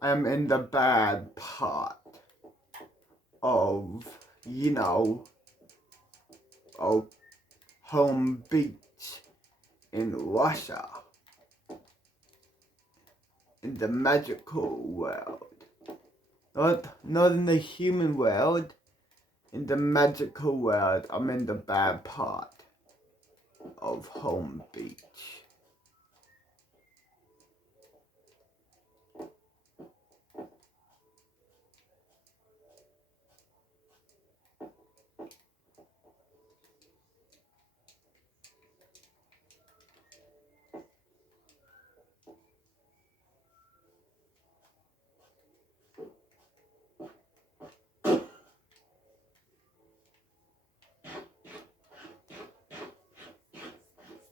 I'm in the bad part of, of home beach in Russia, in the magical world. Not in the human world, in the magical world. I'm in the bad part of home beach.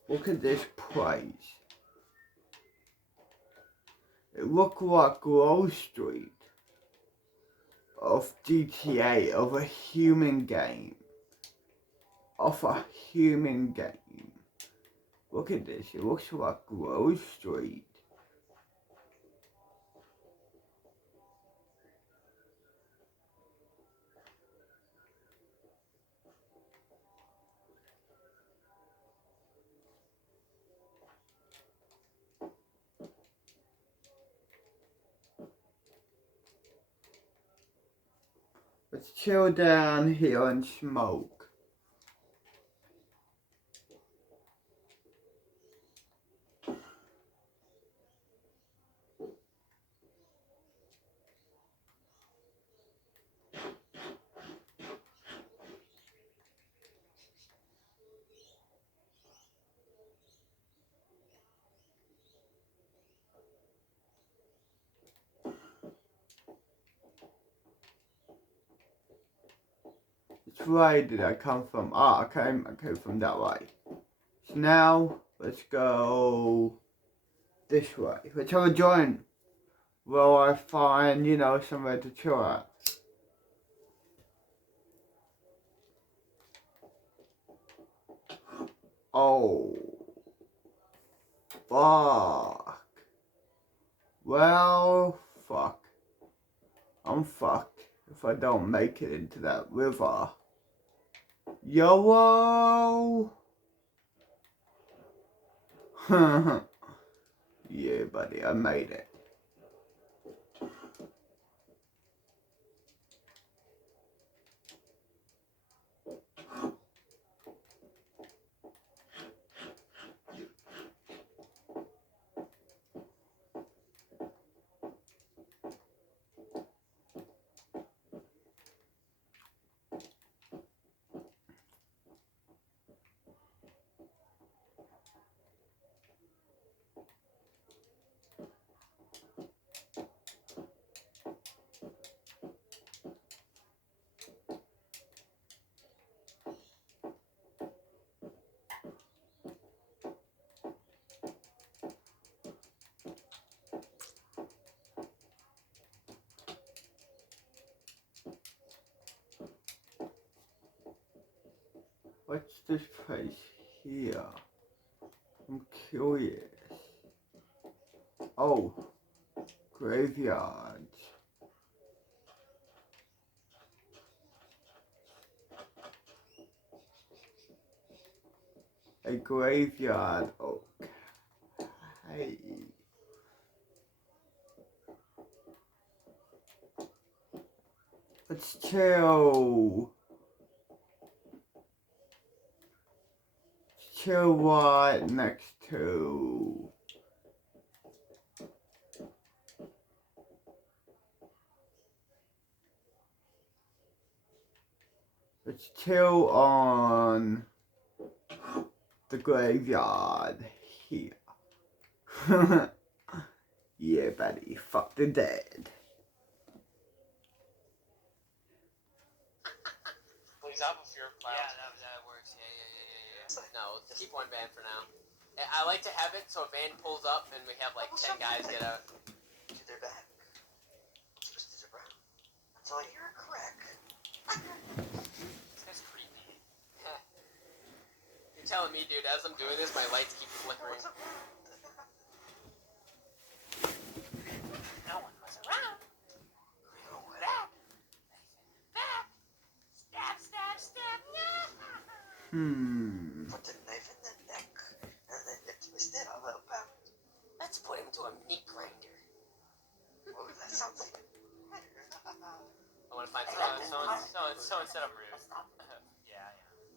Look at this place. It looks like Wall Street of GTA, of a human game. Of a human game. Look at this, it looks like Wall Street. Let's chill down here and smoke. Which way did I come from? I came from that way. So now, let's go this way. Let's have a joint. Will I find, somewhere to chill at? Oh. Fuck. Well, fuck. I'm fucked if I don't make it into that river. YOLO! Yeah, buddy, I made it. What's this place here? I'm curious. Oh, graveyards. A graveyard, okay. Let's chill. Chill right next to let's chill on the graveyard here. Yeah, buddy, fuck the dead. Please have a fear cloud. Yeah, that works. Yeah. No, keep one van for now. I like to have it so a van pulls up and we have like 10 guys get out. To their back. Twisted around. That's all you're a crack. This guy's creepy. You're telling me, dude, as I'm doing this, my lights keep flickering. No one was around. Put the knife in the neck, and then you twist it all about. Let's put him to a meat grinder. Oh, that sounds even better. I want to find someone set up rude. Yeah.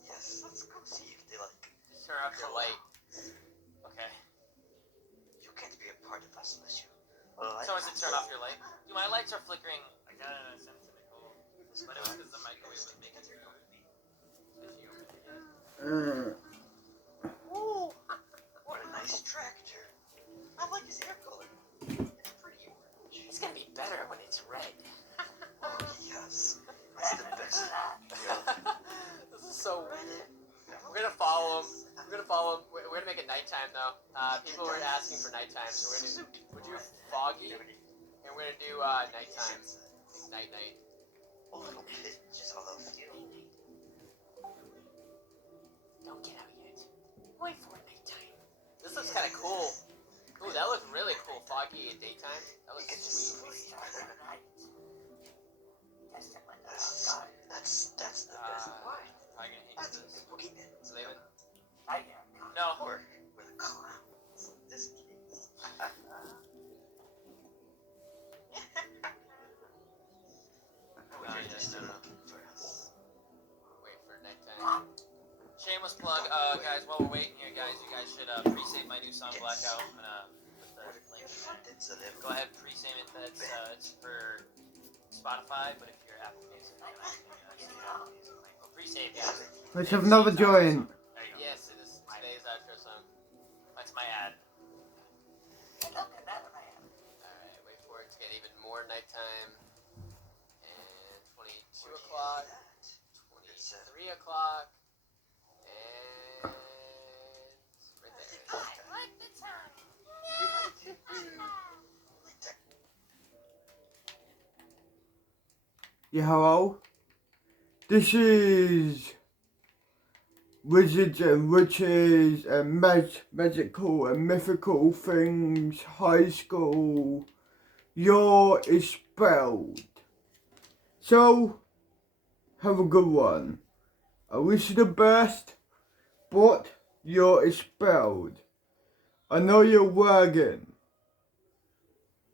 Yes, let's go see if they like. Just turn off your light. Okay. You can't be a part of us unless you. Someone said turn off your light. Dude, my lights are flickering. I got it. I sent it to Nicole. But it was because the microwave was making it go. Ooh, what a nice tractor. I like his hair color. It's pretty orange. It's gonna be better when it's red. Oh, yes. That's the best. This is so weird. We're gonna follow him. We're gonna make it nighttime though. People were asking for nighttime, so we're do foggy, and we're gonna do nighttime. Night. Oh, little pigeons, all of you. Don't get out yet. Wait for nighttime. This looks kind of cool. Ooh, that looks really cool. Foggy at daytime. That looks sweet. That's the best. Why? Probably gonna hate That's this. the boogeyman. Leaving? No. Or we're the clowns. In this case. No. For us. Wait for nighttime. Shameless plug, guys. While we're waiting here, guys, you guys should pre-save my new song Blackout. With the link. Go ahead, pre-save it. That's it's for Spotify, but if you're Apple Music, pre-save. Guys. Let's have another joint. There you go. Yes, it is today's outro song. That's my ad. Alright, wait for it to get even more nighttime. And 22 o'clock, 23 o'clock, and right there. I like the time. Yeah, hello? This is Wizards and Witches and magical and mythical things, high school. You're expelled. So, have a good one. I wish you the best, but you're expelled. I know you're wagging.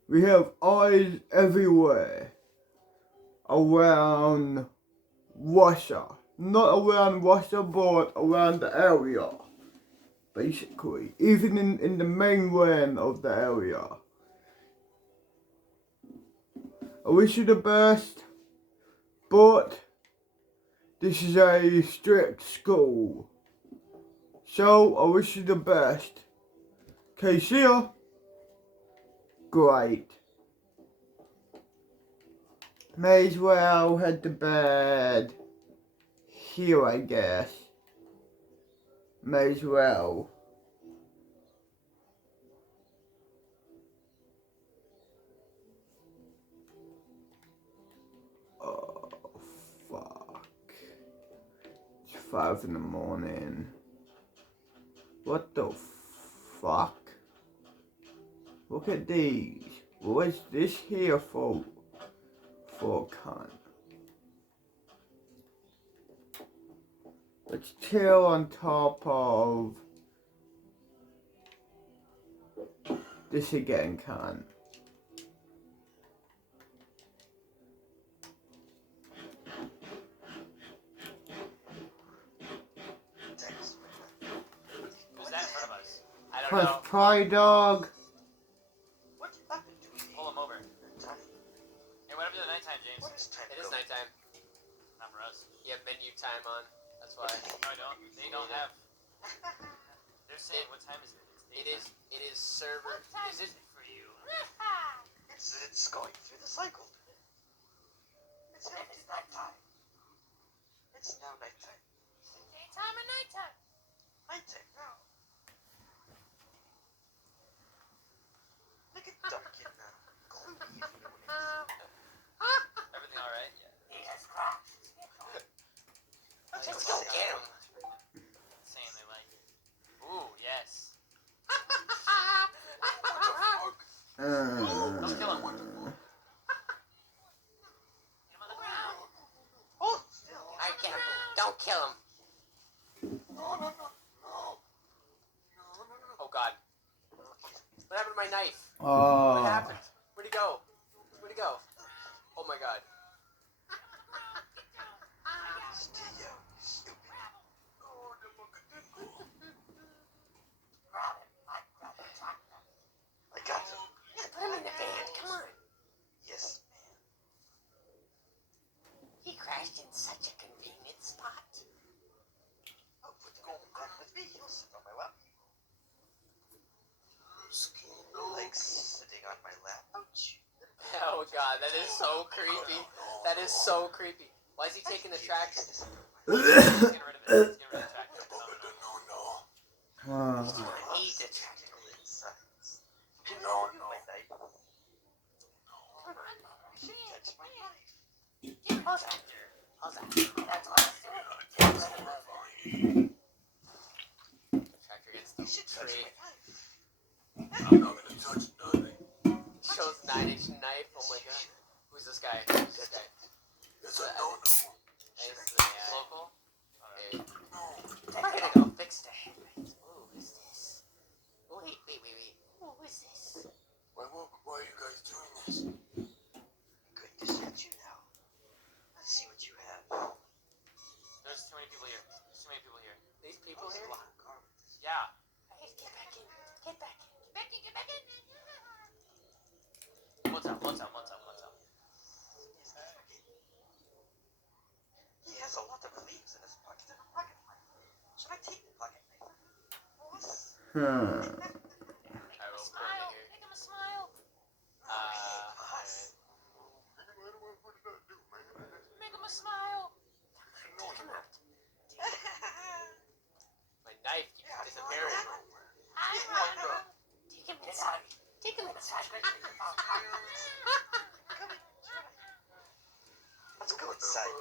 We have eyes everywhere around Russia. Not around Russia, but around the area. Basically. Even in the mainland of the area. I wish you the best, but this is a strict school. So, I wish you the best. Okay, see ya. Great. May as well head to bed. Here, I guess. May as well. Oh, fuck. It's 5 in the morning. What the fuck? Look at these. What's this here for? For cunt. Let's chill on top of this again, cunt. Who's that in front of us? I don't Press know. try, dog. What happened to me? Pull him over. Time? Hey, what happened to the nighttime, James? What is time? It is nighttime. Not for us. You have menu time on. That's why. No, I don't. They don't have. They're saying, what time is it? It is server. Is it for you? It's going through the cycle. It's nighttime. It's now nighttime. Daytime and nighttime. Nighttime now. Make it dark in now. Cold evening. Everything alright? Yeah. Let's go get him. Saying they like it. Ooh, yes. Don't kill him. Get him on the ground. Oh, still. Alright, get him. Don't kill him. my knife? What Oh. happened? Where'd he go? Where'd he go? Oh my god. Steve, you stupid. I got him. Put him in the van. Come on. Yes, man. He crashed in such a convenient spot. I'll put the golden back with me. He'll sit on my lap. Like sitting on my lap. Ouch. Oh god, that is so creepy. That is so creepy. Why is he taking the tractor? He's getting rid of it. He's getting rid of the tractor. Oh. I need the tractor. No, my knife. Come on. She touched my knife. Hold on. Hold on. That's all I'm doing. Tractor against You the should touch tree. my knife. I'm not gonna touch nothing. Shows 9-inch knife. Oh my god. Who's this guy? Who's this guy? It's a no-no. Hey, this is the guy. Local? Hey, We're we're gonna gonna go fix the headlights. Who is this? Wait. Who is this? Why are you guys doing this? I'm going to set you now. Let's see what you have. There's too many people here. There's too many people here. These people There's here? a lot of garbage. Yeah. Hey, get back in. Get back in. Get back in. Get back in. What's up? What's up? What's up? What's up? He has a lot of leaves in his pocket and a pocket knife. Should I take the pocket knife? Boss? Hmm. I will put Smile. it here. Make him a smile. Boss. Make him a smile. Take him out. My knife keeps disappearing. Hi, Ron. Take him inside. Take him inside. Let's go inside.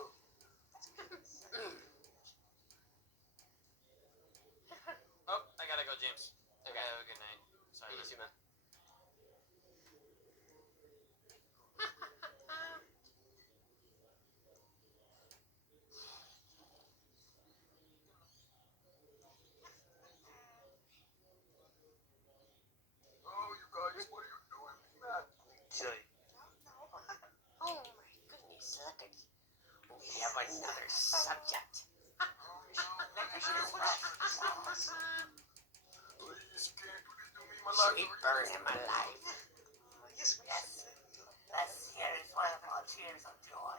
Oh, I gotta go, James. Okay, have a good night. Sorry. Easy, man. Oh, you guys, what are you doing? Man, Tell you. Oh my goodness, look at you. We have another subject. please, you can't do this to me. My Should life we is burn him alive? Yes, we Yes. Let's hear his wonderful cheers of joy.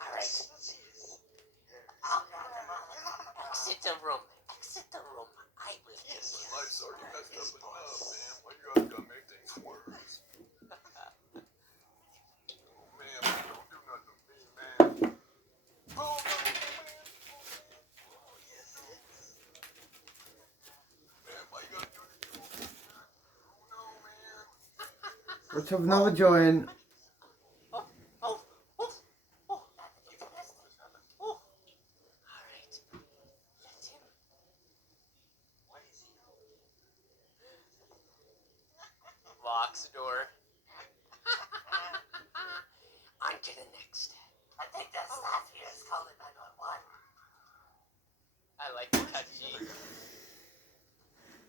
All right. I'll grab the Molotov. Exit the room. Exit the room. I will take Yes. you. My life's already messed up enough, man. Why you guys gotta make things worse? Oh, man, don't do nothing to me, man. Oh, man, why you gotta do this to me, man? Oh, no, man. Let's have another joint. Oh. All right. Let him. What is he? Locks the door. On to the next. I think that staff here is calling 911. I like the touchy.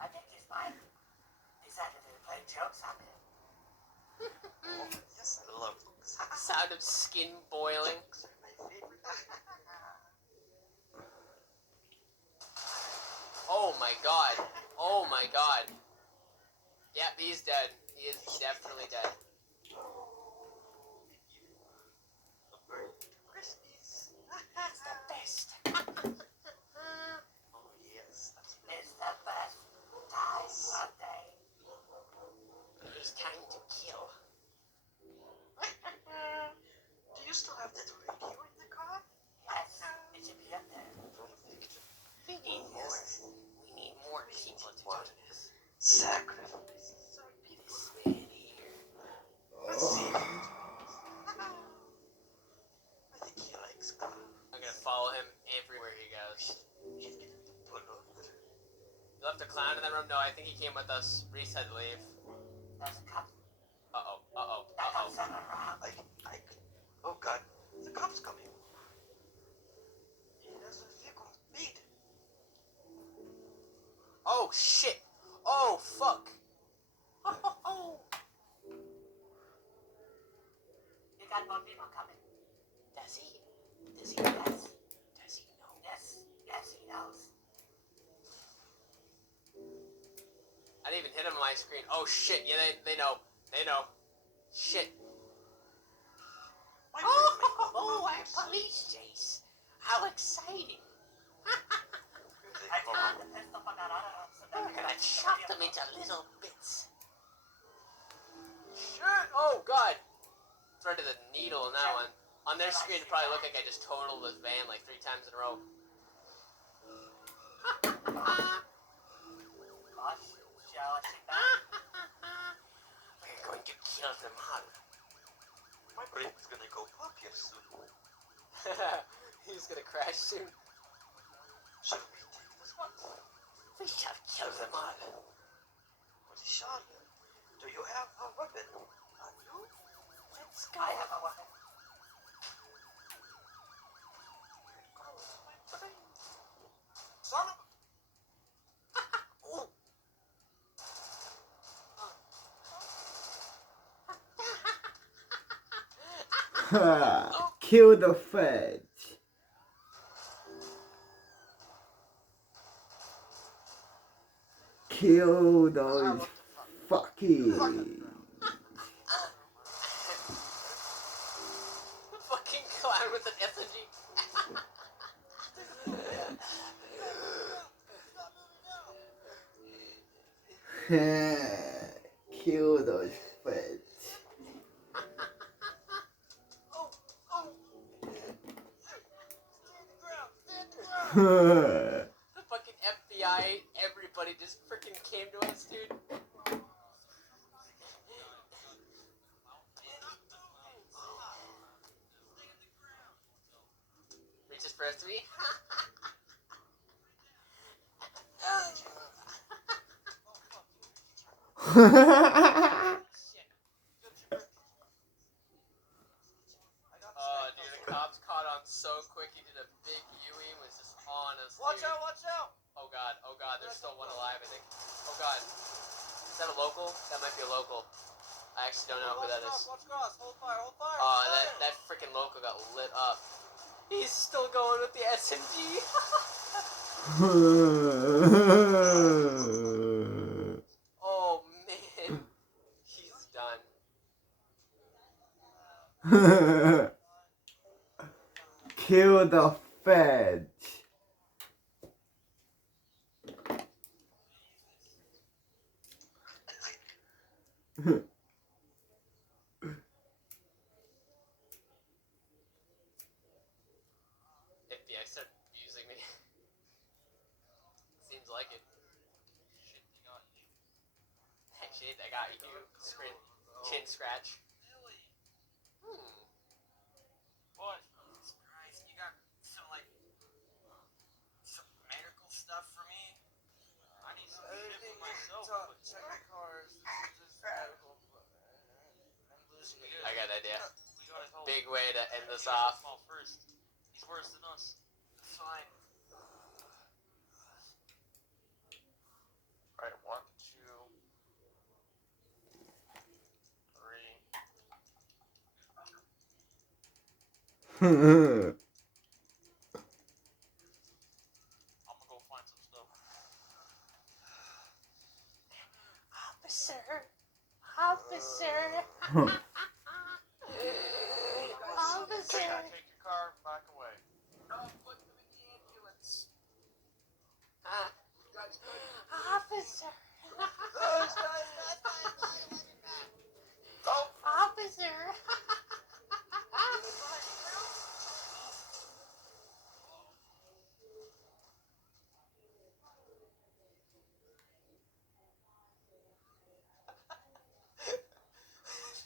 I think he's mine. Decided to play jokes on me. Oh, yes, I love books. Sound of skin boiling. Books are my favorite. Oh my god. Oh my god. Yep, he's dead. He is definitely dead. Crispies. It's the best. Oh, yes. That's It's the best. Die Sunday. It's time to kill. Do you still have that radio in the car? Yes, it should be up there. Perfect. We need more. We need more people to do this. Sacrifices are This beautiful. man here. Let's see. I think he likes car. I'm gonna follow him everywhere he goes. He's getting the pull over. You left a clown in that room? No, I think he came with us. Reese had to leave. There's a cop. Uh-oh. Oh god, the cop's coming. He has a vehicle speed. Oh shit! Oh fuck! got more people coming. Does he? Does he? Yes. Does he know? Yes. Yes, he knows. I didn't even hit him on my screen. Oh shit! Yeah, they know. They know. Shit. My Oh, our police chase! How exciting! I found the pistol for Garada, so that We're gonna chop them into little bits. Shit! Oh god! Thread of the needle on that one. On their screen, it probably looked like I just totaled this van like 3 times in a row. Gosh, shall I sit down? We're going to kill them all. My brain is gonna go pop here soon. He's gonna crash soon. Should we take this one? We shall kill them all. Sean, do you have a weapon on you? Let's go. I have a weapon. Son of Ooh. Kill the feds. Kill those fucking. Fucking clown with an SMG. Kill those feds. The fucking FBI, everybody just freaking came to us, dude. Reaches for a 3. Oh, dude, the cops caught on so quick. He did a big Yui and was just on us. Watch dude. out, watch out! Oh god, there's still one alive, I think. Oh god. Is that a local? That might be a local. I actually don't know who that is. Watch cross, hold fire, hold fire! Oh, that freaking local got lit up. He's still going with the SMG. Oh man. He's done. Kill the feds. FBI started abusing me. Seems like it. Shit, they got you. Shit, I got you. Screen, chin scratch. What? Jesus Christ, you got some, like, some medical stuff for me? I need some shit for myself. Check my cars. I got an idea. We gotta help. Big way to end this We gotta off. help him out first. He's worse than us. Fine. Alright, 1, 2, 3. I'm gonna go find some stuff. Officer. Officer. Officer. Take your car, back away. Officer. Officer.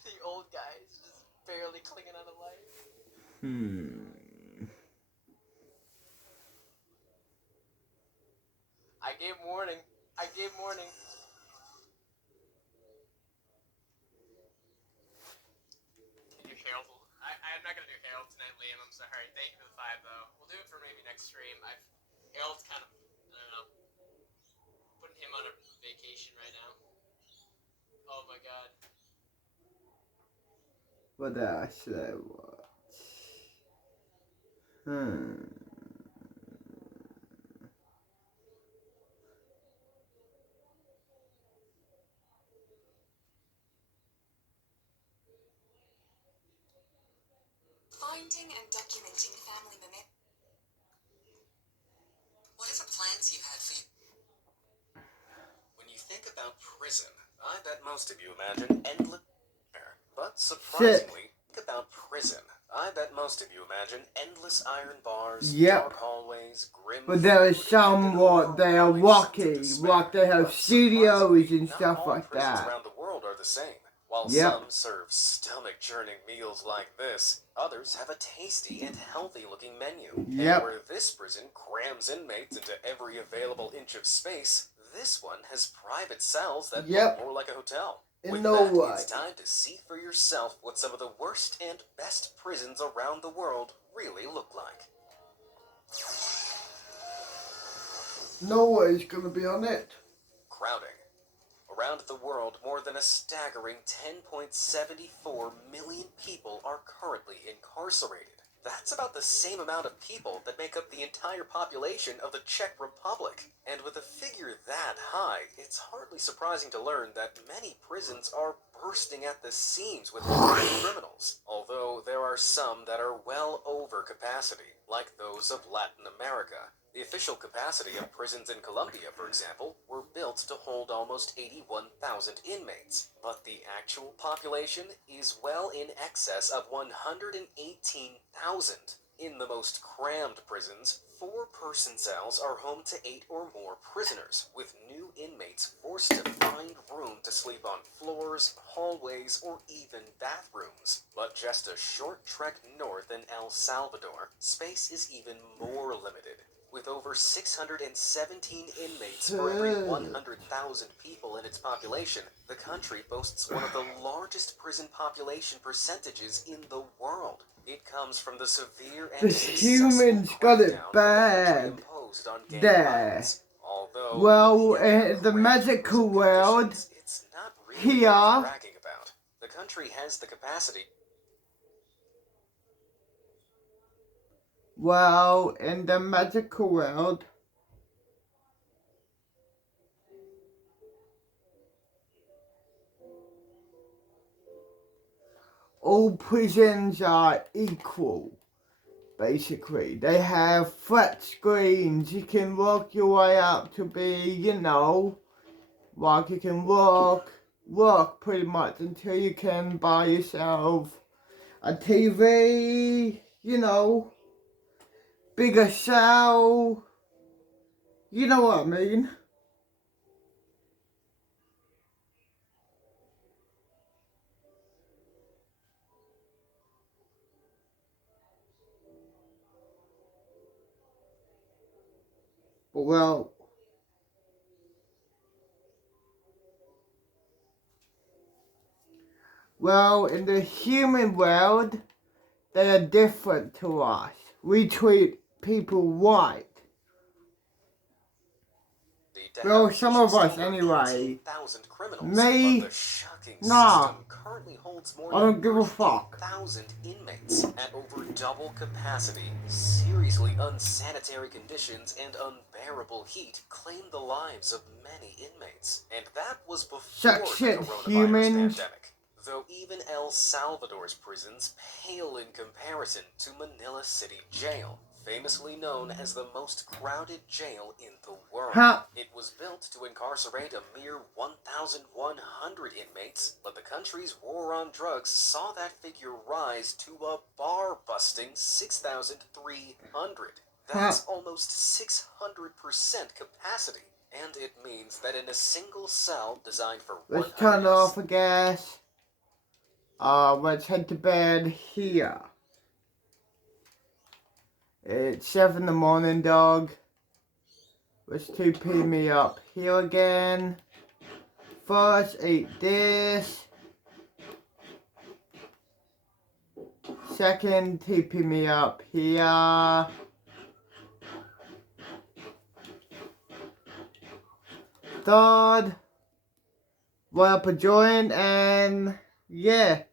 The old guy is just barely clinging on to life. I gave warning. I gave warning. Can you do Harold? I'm not gonna do Harold tonight, Liam. I'm sorry. Thank you for the 5 though. We'll do it for maybe next stream. Harold's kind of, I don't know, putting him on a vacation right now. Oh my god. What else should I watch? Finding and documenting family members. Whatever plans you had for you. When you think about prison, I bet most of you imagine endless. But surprisingly, think about prison. I bet most of you imagine endless iron bars, dark hallways, grim. But there is some what they are rocky, like they have studios and stuff like prisons that. around the world are the same. While some serve stomach-churning meals like this, others have a tasty and healthy-looking menu. And where this prison crams inmates into every available inch of space, this one has private cells that look more like a hotel. With that, it's time to see for yourself what some of the worst and best prisons around the world really look like. Norway's gonna be on it. Crowding. Around the world, more than a staggering 10.74 million people are currently incarcerated. That's about the same amount of people that make up the entire population of the Czech Republic. And with a figure that high, it's hardly surprising to learn that many prisons are bursting at the seams with criminals, although there are some that are well over capacity, like those of Latin America. The official capacity of prisons in Colombia, for example, were built to hold almost 81,000 inmates, but the actual population is well in excess of 118,000. In the most crammed prisons, 4-person cells are home to 8 or more prisoners, with new inmates forced to find room to sleep on floors, hallways, or even bathrooms. But just a short trek north in El Salvador, space is even more limited. With over 617 inmates for every 100,000 people in its population, the country boasts one of the largest prison population percentages in the world. It comes from the severe and humans got it bad there. Although, well, the magical world it's not really here. worth bragging about. The country has the capacity. Well, in the magical world, all prisons are equal, basically. They have flat screens. You can work your way up to be, you know, like you can work pretty much until you can buy yourself a TV, you know, bigger cell, you know what I mean. But well, in the human world, they are different to us. We treat people right. Well, some of us anyway. Me, nah. I don't give a fuck. 1,000 inmates at over double capacity. Seriously unsanitary conditions and unbearable heat claimed the lives of many inmates. And that was before Such shit, the coronavirus humans. pandemic. Though even El Salvador's prisons pale in comparison to Manila City Jail, famously known as the most crowded jail in the world. It was built to incarcerate a mere 1,100 inmates, but the country's war on drugs saw that figure rise to a bar-busting 6,300. That's almost 600% capacity, and it means that in a single cell designed for Let's turn off the gas. Let's head to bed here. It's 7 in the morning, dog. Let's 2p me up here again. First, eat this. Second, 2p me up here. Third, roll up a joint and yeah,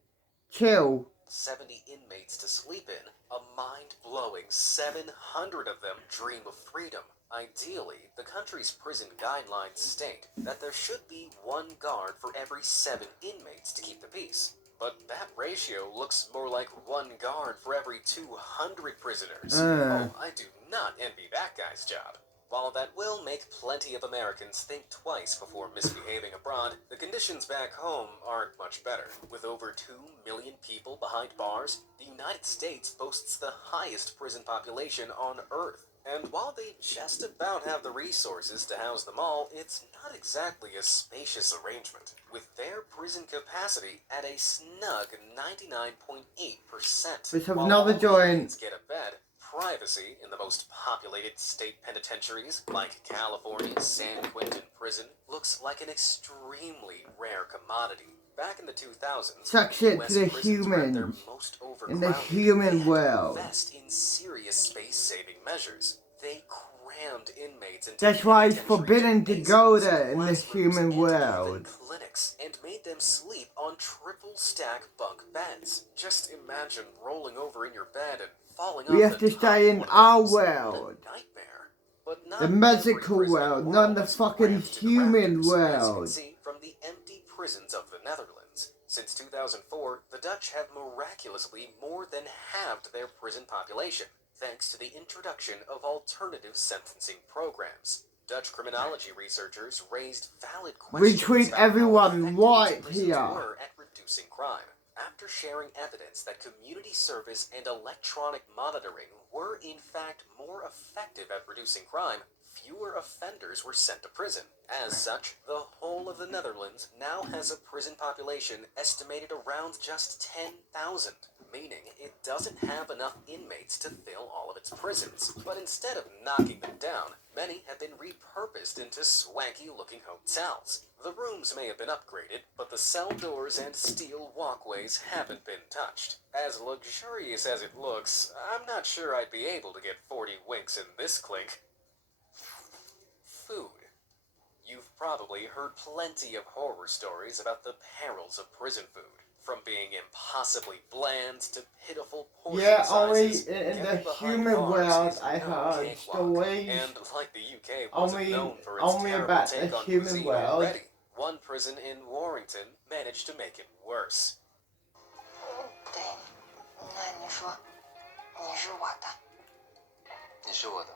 chill. 70 inmates to sleep in, a mind-blowing 700 of them dream of freedom. Ideally, the country's prison guidelines state that there should be 1 guard for every 7 inmates to keep the peace. But that ratio looks more like 1 guard for every 200 prisoners. Oh, I do not envy that guy's job. While that will make plenty of Americans think twice before misbehaving abroad, the conditions back home aren't much better. With over 2 million people behind bars, the United States boasts the highest prison population on Earth. And while they just about have the resources to house them all, it's not exactly a spacious arrangement, with their prison capacity at a snug 99.8%. Let's have While another all joint. inmates get a bed, privacy in the most populated state penitentiaries, like California's San Quentin prison, looks like an extremely rare commodity. Back in the 2000s, Sucks it US to the prisons were at their humans most in the overcrowded. human They had to world. invest in serious space-saving measures. They crammed inmates into That's why it's penitentiaries, forbidden to go basements, there in the classrooms, human and world. even clinics, and made them sleep on triple-stack bunk beds. Just imagine rolling over in your bed and falling We off have the to top stay of in one of our those. What a world. nightmare. But not The every magical prison world, in not the is fucking crammed to the human rafters, as you can world. see from the empty prisons of the Netherlands. Since 2004, the Dutch have miraculously more than halved their prison population, thanks to the introduction of alternative sentencing programs. Dutch criminology researchers raised valid questions Retweet about how everyone effective right its prisons here. were at reducing crime. After sharing evidence that community service and electronic monitoring were in fact more effective at reducing crime, fewer offenders were sent to prison. As such, the whole of the Netherlands now has a prison population estimated around just 10,000, meaning it doesn't have enough inmates to fill all of its prisons. But instead of knocking them down, many have been repurposed into swanky-looking hotels. The rooms may have been upgraded, but the cell doors and steel walkways haven't been touched. As luxurious as it looks, I'm not sure I'd be able to get 40 winks in this clink. Food. You've probably heard plenty of horror stories about the perils of prison food. From being impossibly bland to pitiful portion Yeah, only sizes, in the getting behind human bars world is I no heard cakewalk. stories And like the UK wasn't only known for its terrible about take the on human cuisine world. already, one prison in Warrington managed to make it worse. 对，那你说，你是我的。你是我的。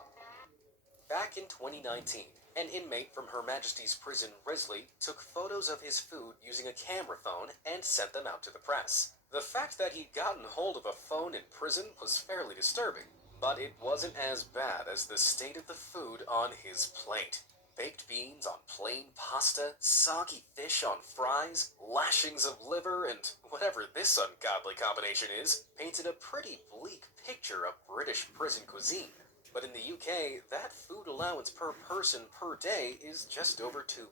Back in 2019, an inmate from Her Majesty's Prison Risley took photos of his food using a camera phone and sent them out to the press. The fact that he'd gotten hold of a phone in prison was fairly disturbing, but it wasn't as bad as the state of the food on his plate. Baked beans on plain pasta, soggy fish on fries, lashings of liver, and whatever this ungodly combination is, painted a pretty bleak picture of British prison cuisine. But in the UK, that food allowance per person per day is just over £2,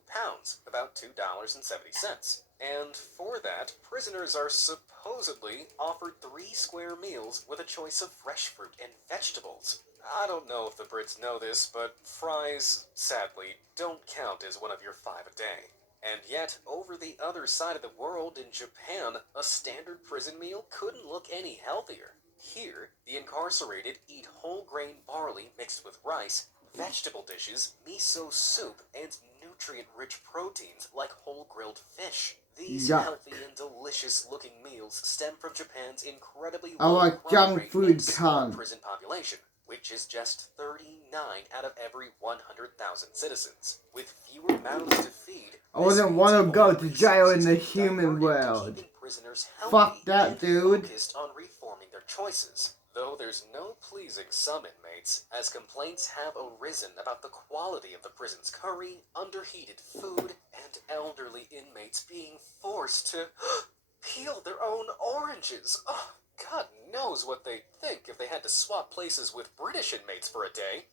about $2.70. And for that, prisoners are supposedly offered 3 square meals with a choice of fresh fruit and vegetables. I don't know if the Brits know this, but fries, sadly, don't count as one of your 5 a day. And yet, over the other side of the world in Japan, a standard prison meal couldn't look any healthier. Here, the incarcerated eat whole grain barley mixed with rice, vegetable dishes, miso soup, and nutrient-rich proteins like whole grilled fish. These Yuck. healthy and delicious-looking meals stem from Japan's incredibly I low like crime junk rate food, and small cunt. prison population, which is just 39 out of every 100,000 citizens. With fewer mouths to feed, I wouldn't want to go to jail in the human world. Fuck that, dude. Focused on reforming their choices. Though there's no pleasing some inmates, as complaints have arisen about the quality of the prison's curry, underheated food, and elderly inmates being forced to peel their own oranges. Oh, God knows what they'd think if they had to swap places with British inmates for a day.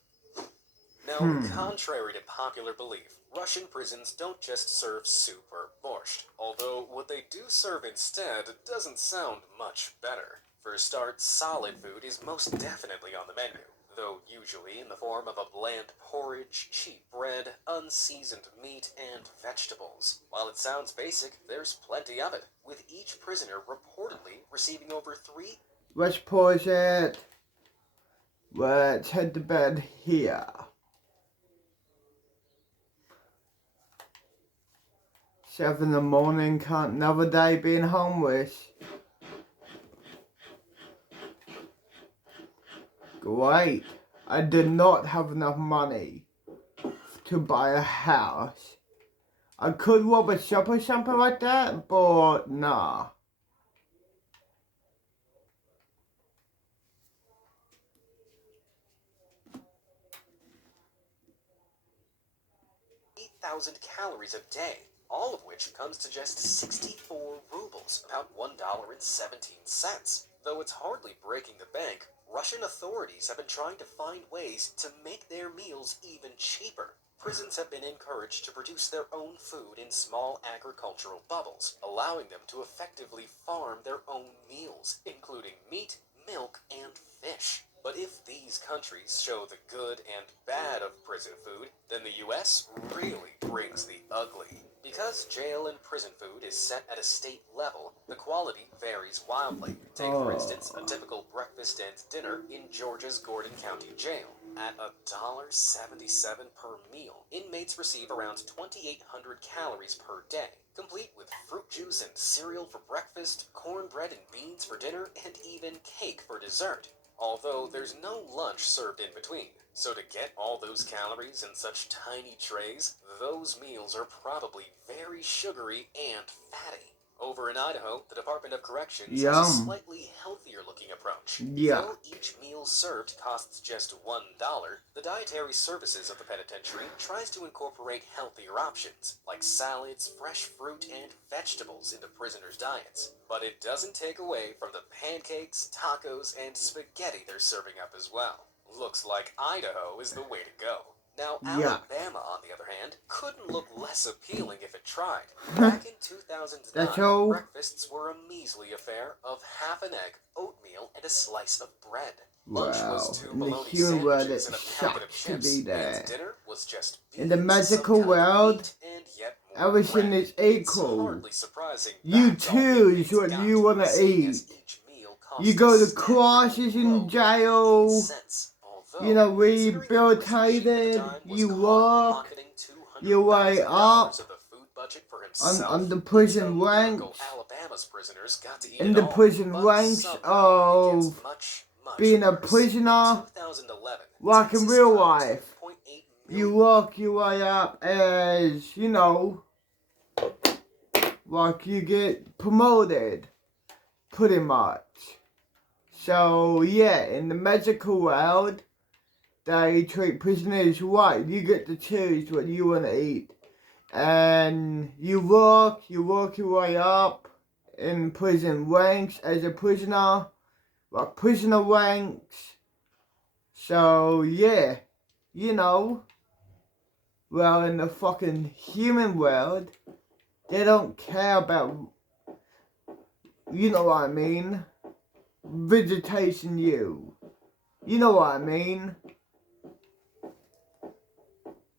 Now, contrary to popular belief, Russian prisons don't just serve soup or borscht, although what they do serve instead doesn't sound much better. For a start, solid food is most definitely on the menu. though usually in the form of a bland porridge, cheap bread, unseasoned meat, and vegetables. While it sounds basic, there's plenty of it, with each prisoner reportedly receiving over 3. Let's pause it. Let's head to bed here. 7 in the morning, can't another day being homeless. Great. I did not have enough money to buy a house. I could rob a shop or something like that, but nah. $8,000 calories a day, all of which comes to just 64 rubles, about $1.17. Though it's hardly breaking the bank, Russian authorities have been trying to find ways to make their meals even cheaper. Prisons have been encouraged to produce their own food in small agricultural bubbles, allowing them to effectively farm their own meals, including meat, milk, and fish. But if these countries show the good and bad of prison food, then the US really brings the ugly. Because jail and prison food is set at a state level, the quality varies wildly. Take, for instance, a typical breakfast and dinner in Georgia's Gordon County Jail. At $1.77 per meal, inmates receive around 2,800 calories per day, complete with fruit juice and cereal for breakfast, cornbread and beans for dinner, and even cake for dessert. Although there's no lunch served in between, so to get all those calories in such tiny trays, those meals are probably very sugary and fatty. Over in Idaho, the Department of Corrections has a slightly healthier looking approach. Though each meal served costs just $1, the dietary services of the penitentiary tries to incorporate healthier options, like salads, fresh fruit, and vegetables into prisoners' diets. But it doesn't take away from the pancakes, tacos, and spaghetti they're serving up as well. Looks like Idaho is the way to go. Now, Alabama, on the other hand, couldn't look less appealing if it tried. Back in 2009, breakfasts were a measly affair of half an egg, oatmeal, and a slice of bread. Lunch was 2 bologna sandwiches and a packet of chips, and dinner was just beans, in the magical world, everything is equal. You choose what you want to eat. You go to classes in jail. You know, rehabilitated, you work, your way up on the prison ranks, in the prison ranks of being a prisoner, like in real life. You work your way up as, you know, like you get promoted, pretty much. So, yeah, in the magical world, they treat prisoners right. You get to choose what you want to eat. And you work your way up in prison ranks as a prisoner, like prisoner ranks. So, yeah, you know, well, in the fucking human world, they don't care about, you know what I mean, vegetation you know what I mean.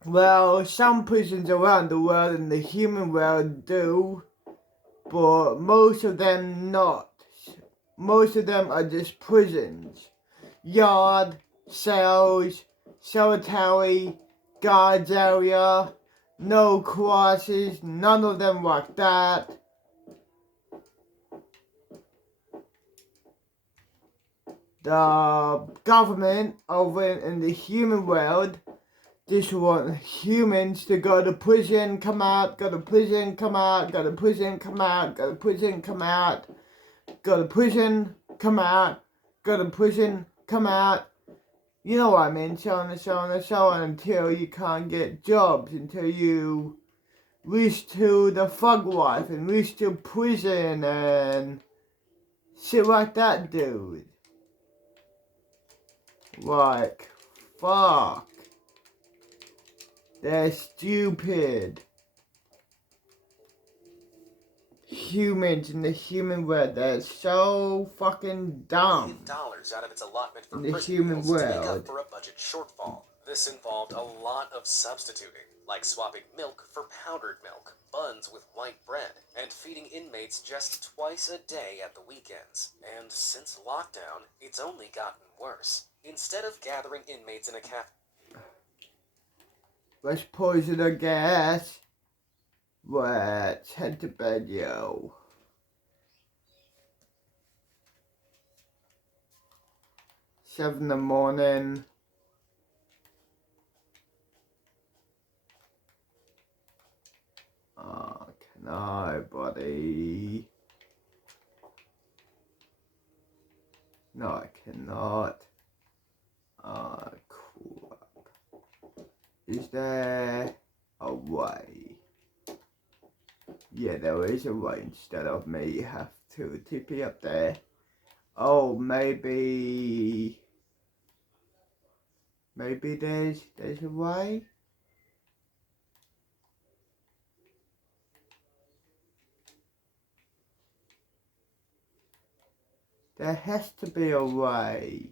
Well, some prisons around the world in the human world do, but most of them not. Most of them are just prisons. Yard, cells, solitary, guards area, no classes, none of them like that. The government over in the human world just want humans to go to prison, come out, go to prison, come out, go to prison, come out, go to prison, come out, go to prison, come out, go to prison, come out. You know what I mean, so on and so on and so on, until you can't get jobs, until you reach to the thug life and reach to prison and shit like that, dude. Like, fuck. They're stupid. humans in the human world, they're so fucking dumb. $1 out of its allotment for In the prison human meals to make world. up for a budget shortfall. This involved a lot of substituting, like swapping milk for powdered milk, buns with white bread, and feeding inmates just twice a day at the weekends. And since lockdown, it's only gotten worse. Instead of gathering inmates in a cafe, Let's poison the gas. Let's head to bed, yo. $7 in the morning. Oh, can I, buddy? No, I cannot. Ah, crap. Is there a way? Yeah, there is a way instead of me have to TP up there. Oh, maybe there's a way? There has to be a way.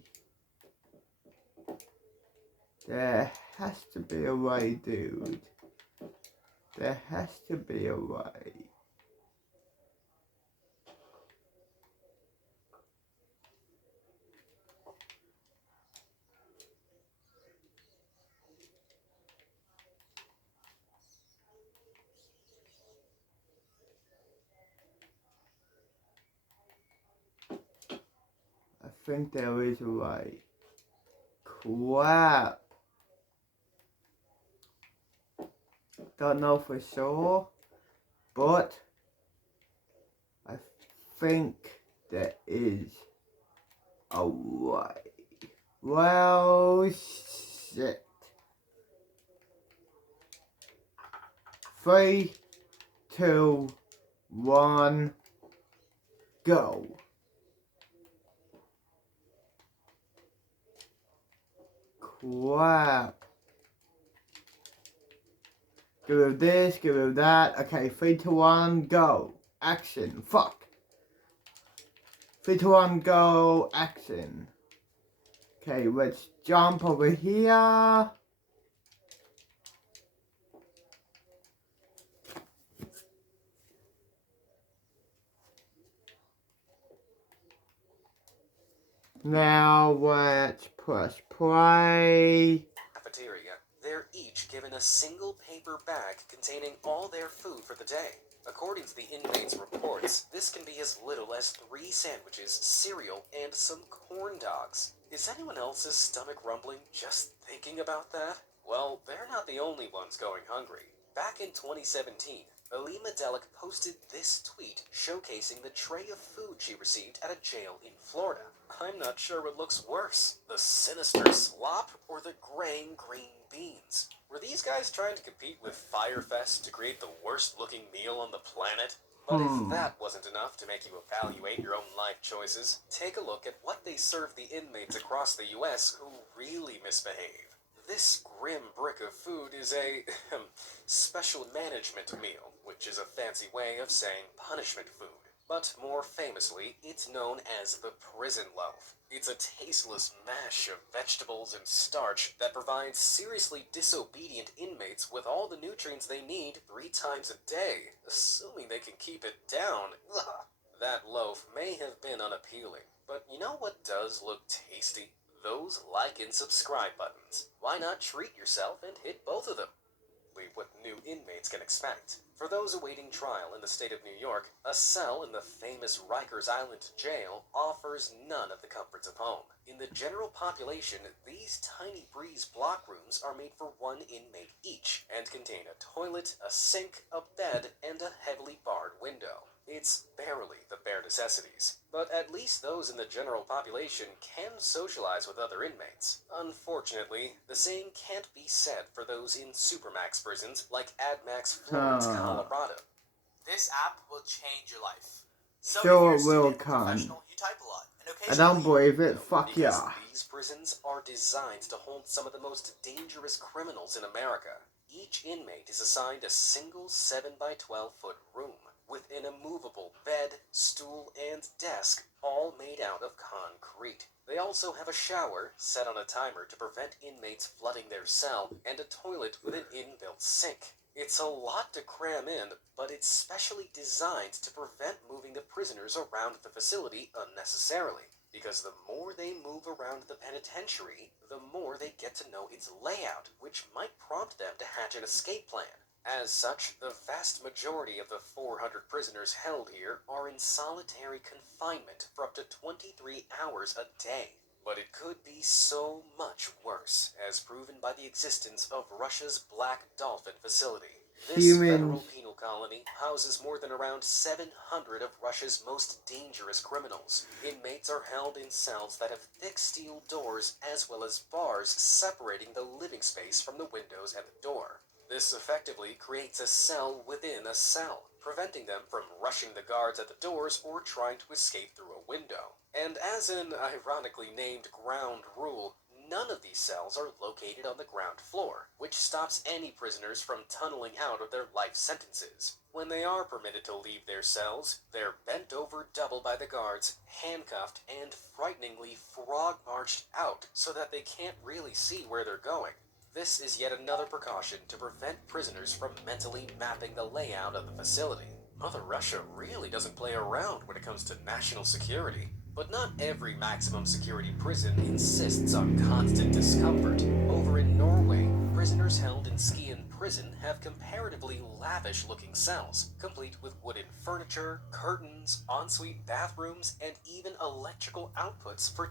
There has to be a way, dude. There has to be a way. I think there is a way. Crap. Don't know for sure, but I think there is a way. Well, shit. 3, 2, 1, go. Crap. Get rid of this, get rid of that. Okay, 3, 2, 1, go. Action. Fuck. 3, 2, 1, go. Action. Okay, let's jump over here. Now let's press play. cafeteria, they're each given a single paper bag containing all their food for the day. According to the inmates' reports, this can be as little as 3 sandwiches, cereal, and some corn dogs. Is anyone else's stomach rumbling just thinking about that? Well, they're not the only ones going hungry. Back in 2017, Alima Delic posted this tweet showcasing the tray of food she received at a jail in Florida. I'm not sure what looks worse, the sinister slop or the graying green beans. Were these guys trying to compete with Firefest to create the worst looking meal on the planet? But if that wasn't enough to make you evaluate your own life choices, take a look at what they serve the inmates across the US who really misbehave. This grim brick of food is a special management meal, which is a fancy way of saying punishment food. But more famously, it's known as the prison loaf. It's a tasteless mash of vegetables and starch that provides seriously disobedient inmates with all the nutrients they need 3 times a day, assuming they can keep it down. Ugh. That loaf may have been unappealing, but you know what does look tasty? Those like and subscribe buttons. Why not treat yourself and hit both of them? What new inmates can expect. For those awaiting trial in the state of New York, a cell in the famous Rikers Island jail offers none of the comforts of home. In the general population, these tiny breeze block rooms are made for 1 inmate each and contain a toilet, a sink, a bed, and a heavily barred window. It's barely the bare necessities, but at least those in the general population can socialize with other inmates. Unfortunately, the same can't be said for those in Supermax prisons like AdMax Florence, Colorado. This app will change your life. So Sure if it you're a will, student or Con. professional, you type a lot, and I don't occasionally believe it. Fuck Because yeah. these prisons are designed to hold some of the most dangerous criminals in America. Each inmate is assigned a single 7 by 12 foot room with an immovable stool, and desk, all made out of concrete. They also have a shower set on a timer to prevent inmates flooding their cell, and a toilet with an inbuilt sink. It's a lot to cram in, but it's specially designed to prevent moving the prisoners around the facility unnecessarily, because the more they move around the penitentiary, the more they get to know its layout, which might prompt them to hatch an escape plan. As such, the vast majority of the 400 prisoners held here are in solitary confinement for up to 23 hours a day. But it could be so much worse, as proven by the existence of Russia's Black Dolphin facility. This federal penal colony houses more than around 700 of Russia's most dangerous criminals. Inmates are held in cells that have thick steel doors as well as bars separating the living space from the windows and the door. This effectively creates a cell within a cell, preventing them from rushing the guards at the doors or trying to escape through a window. And as an ironically named ground rule, none of these cells are located on the ground floor, which stops any prisoners from tunneling out of their life sentences. When they are permitted to leave their cells, they're bent over double by the guards, handcuffed, and frighteningly frog-marched out so that they can't really see where they're going. This is yet another precaution to prevent prisoners from mentally mapping the layout of the facility. Mother Russia really doesn't play around when it comes to national security. But not every maximum security prison insists on constant discomfort. Over in Norway, prisoners held in Skien prison have comparatively lavish-looking cells, complete with wooden furniture, curtains, ensuite bathrooms, and even electrical outputs for